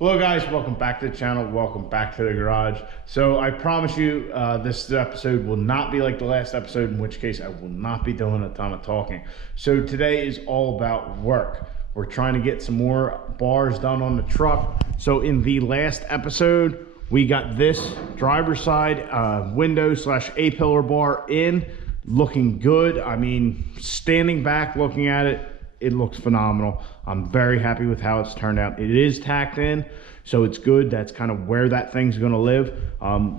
Hello guys, welcome back to the channel, welcome back to the garage. So I promise you this episode will not be like the last episode, in which case I will not be doing a ton of talking. So today is all about work. We're trying to get some more bars done on the truck. So in the last episode, we got this driver's side window slash A-pillar bar in, looking good. I mean, standing back looking at it, it looks phenomenal. I'm very happy with how it's turned out. It is tacked in, so it's good. That's kind of where that thing's gonna live.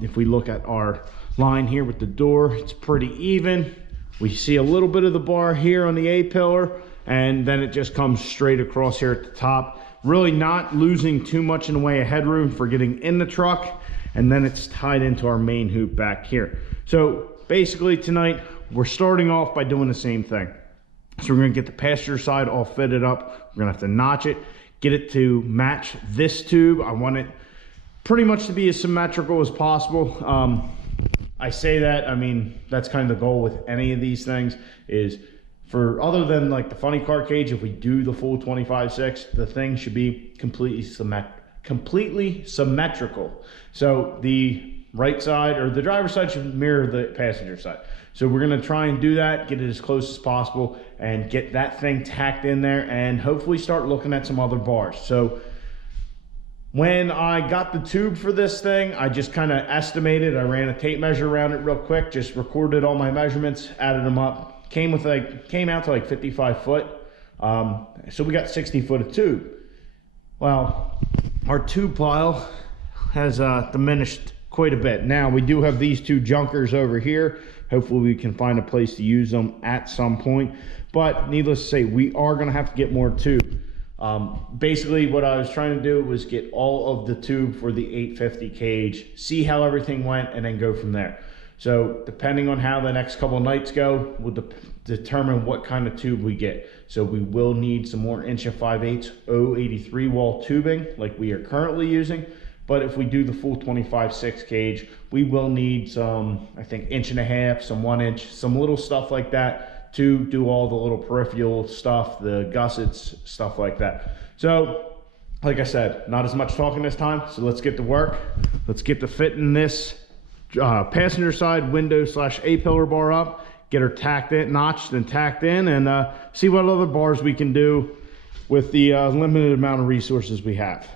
If we look at our line here with the door, it's pretty even. We see a little bit of the bar here on the A-pillar, and then it just comes straight across here at the top. Really not losing too much in the way of headroom for getting in the truck, and then it's tied into our main hoop back here. So basically tonight, we're starting off by doing the same thing. So we're gonna get the passenger side all fitted up. We're gonna have to notch it, get it to match this tube. I want it pretty much to be as symmetrical as possible. I say that, I mean, that's kind of the goal with any of these things is for, other than like the funny car cage, if we do the full 25/6, the thing should be completely symmetrical. So the right side or the driver's side should mirror the passenger side. So we're gonna try and do that, get it as close as possible and get that thing tacked in there and hopefully start looking at some other bars. So when I got the tube for this thing, I just kind of estimated, I ran a tape measure around it real quick, just recorded all my measurements, added them up, came out to like 55 foot. So we got 60 foot of tube. Well, our tube pile has diminished quite a bit. Now we do have these two junkers over here. Hopefully we can find a place to use them at some point, but needless to say, we are gonna have to get more tube. Basically what I was trying to do was get all of the tube for the 850 cage, see how everything went, and then go from there. So depending on how the next couple of nights go, we'll determine what kind of tube we get. So we will need some more 1 5/8 083 wall tubing like we are currently using. But if we do the full 25/6 cage, we will need some, I think, 1.5 inch, some 1 inch, some little stuff like that to do all the little peripheral stuff, the gussets, stuff like that. So, like I said, not as much talking this time, so let's get to work. Let's get to fitting this passenger side window slash A-pillar bar up, get her tacked in, notched and tacked in, and see what other bars we can do with the limited amount of resources we have.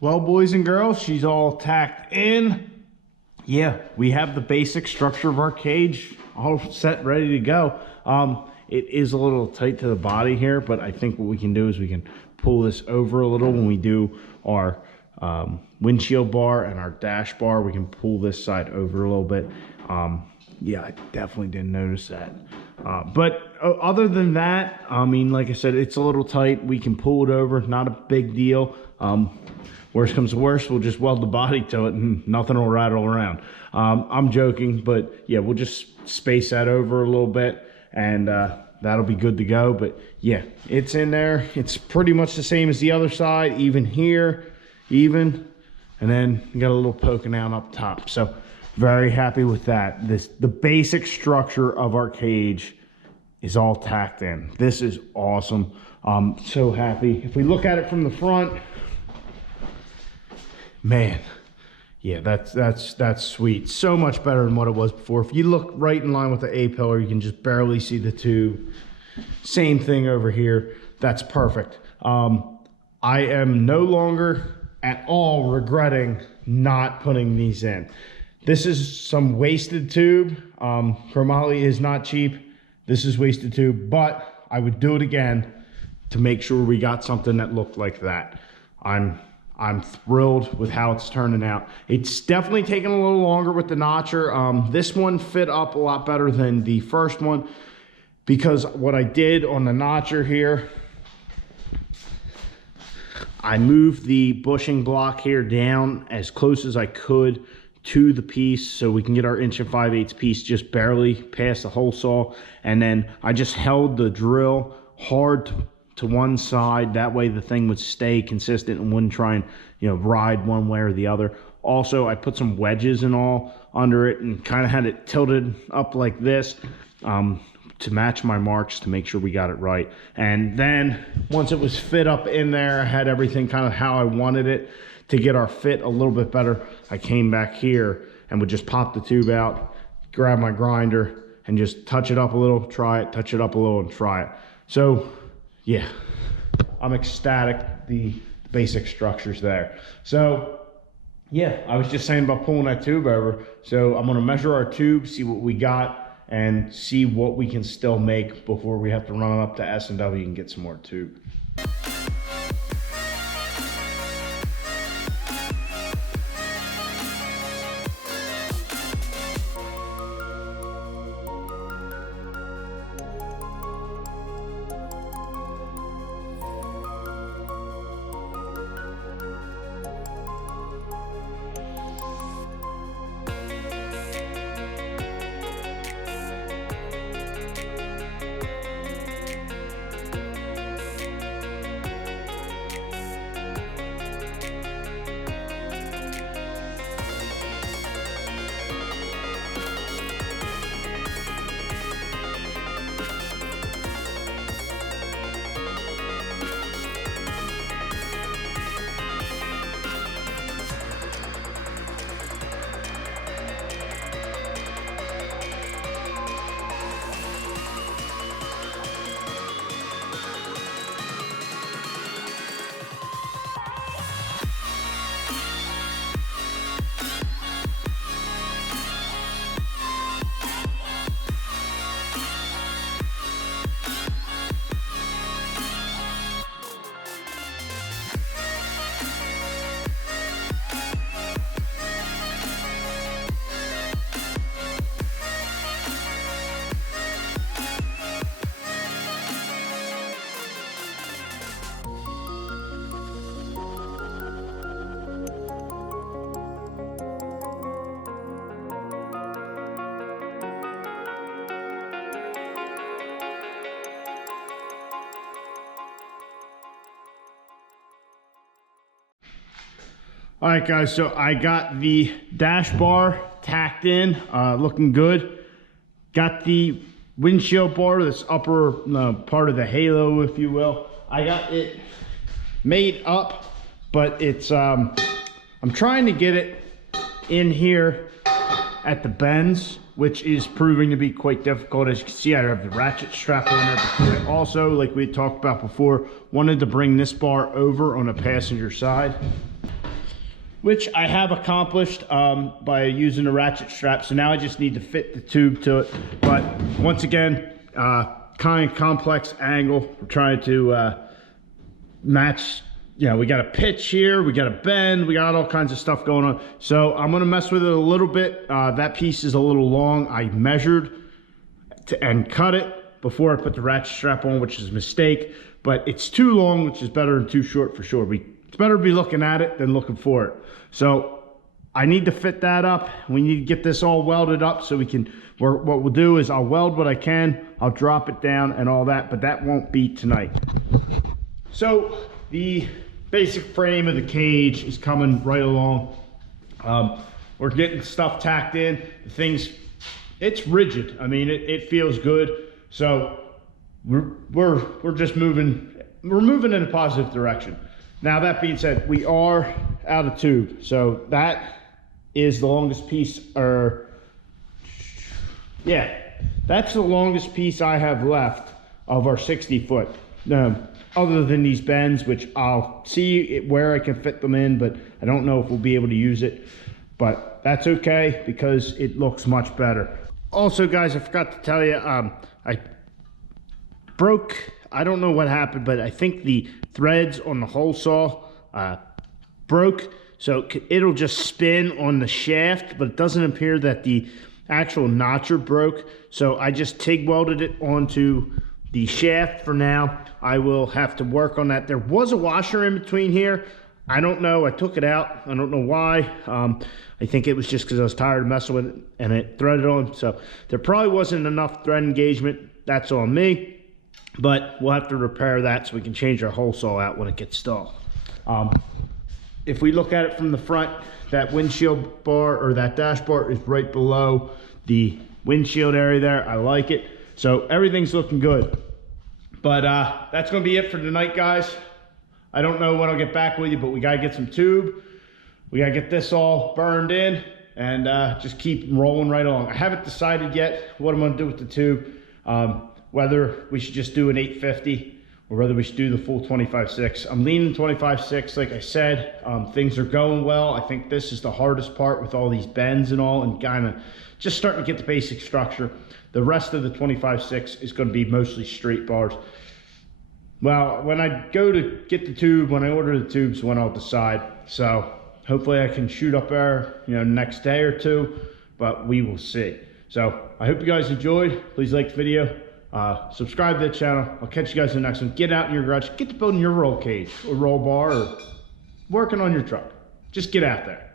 Well, boys and girls, she's all tacked in. Yeah, we have the basic structure of our cage all set, ready to go. It is a little tight to the body here, but I think what we can do is we can pull this over a little when we do our windshield bar and our dash bar. We can pull this side over a little bit. Yeah, I definitely didn't notice that. But other than that, I mean, like I said, it's a little tight. We can pull it over, not a big deal. Worst comes to worst, we'll just weld the body to it and nothing will rattle around. I'm joking, but yeah, we'll just space that over a little bit and that'll be good to go. But yeah, it's in there. It's pretty much the same as the other side, even here, and then you got a little poking out up top. So very happy with that. The basic structure of our cage is all tacked in. This is awesome. I'm so happy. If we look at it from the front, man, Yeah, that's sweet. So much better than what it was before. If you look right in line with the A-pillar, you can just barely see the tube. Same thing over here. That's perfect. I am no longer at all regretting not putting these in. This is some wasted tube. Chromoly is not cheap. This is wasted tube, but I would do it again to make sure we got something that looked like that. I'm thrilled with how it's turning out. It's definitely taken a little longer with the notcher. This one fit up a lot better than the first one, because what I did on the notcher here, I moved the bushing block here down as close as I could to the piece so we can get our 1 5/8" piece just barely past the hole saw. And then I just held the drill hard to one side. That way the thing would stay consistent and wouldn't try and, you know, ride one way or the other. Also, I put some wedges and all under it and kind of had it tilted up like this to match my marks to make sure we got it right. And then once it was fit up in there, I had everything kind of how I wanted it to get our fit a little bit better. I came back here and would just pop the tube out, grab my grinder and just touch it up a little, try it, touch it up a little and try it. So yeah, I'm ecstatic. The basic structure's there. So yeah, I was just saying about pulling that tube over. So I'm gonna measure our tube, see what we got, and see what we can still make before we have to run up to S&W and get some more tube. All right, guys, so I got the dash bar tacked in, looking good. Got the windshield bar, this upper part of the halo, if you will. I got it made up, but it's, I'm trying to get it in here at the bends, which is proving to be quite difficult. As you can see, I have the ratchet strap on there. But I also, like we talked about before, wanted to bring this bar over on the passenger side, which I have accomplished by using the ratchet strap. So now I just need to fit the tube to it. But once again, kind of complex angle. We're trying to match, you know, we got a pitch here, we got a bend, we got all kinds of stuff going on. So I'm gonna mess with it a little bit. That piece is a little long. I measured and cut it before I put the ratchet strap on, which is a mistake. But it's too long, which is better than too short for sure. It's better to be looking at it than looking for it. So I need to fit that up. We need to get this all welded up so we can, what we'll do is I'll weld what I can, I'll drop it down and all that, but that won't be tonight. So the basic frame of the cage is coming right along. We're getting stuff tacked in. The thing's, it's rigid. I mean, it feels good. So we're just moving, we're moving in a positive direction. Now, that being said, we are out of tube. So that is the longest piece, or yeah, that's the longest piece I have left of our 60-foot. Other than these bends, which I'll see where I can fit them in, but I don't know if we'll be able to use it. But that's okay because it looks much better. Also, guys, I forgot to tell you, I broke, I don't know what happened, but I think the threads on the hole saw broke. So it'll just spin on the shaft, but it doesn't appear that the actual notcher broke. So I just TIG welded it onto the shaft for now. I will have to work on that. There was a washer in between here. I don't know, I took it out. I don't know why. I think it was just because I was tired of messing with it and it threaded on. So there probably wasn't enough thread engagement. That's on me. But we'll have to repair that so we can change our hole saw out when it gets stalled. If we look at it from the front, that windshield bar or that dash bar is right below the windshield area there. I like it. So everything's looking good. But that's going to be it for tonight, guys. I don't know when I'll get back with you, but we got to get some tube. We got to get this all burned in and just keep rolling right along. I haven't decided yet what I'm going to do with the tube. Whether we should just do an 850 or whether we should do the full 25/6. I'm leaning 25/6, like I said. Things are going well. I think this is the hardest part with all these bends and all, and kind of just starting to get the basic structure. The rest of the 25/6 is going to be mostly straight bars. Well, when I go to get the tube, when I order the tubes, when I'll decide. So hopefully I can shoot up there, next day or two, but we will see. So I hope you guys enjoyed. Please like the video. Subscribe to the channel. I'll catch you guys in the next one. Get out in your garage. Get to building your roll cage or roll bar or working on your truck. Just get out there.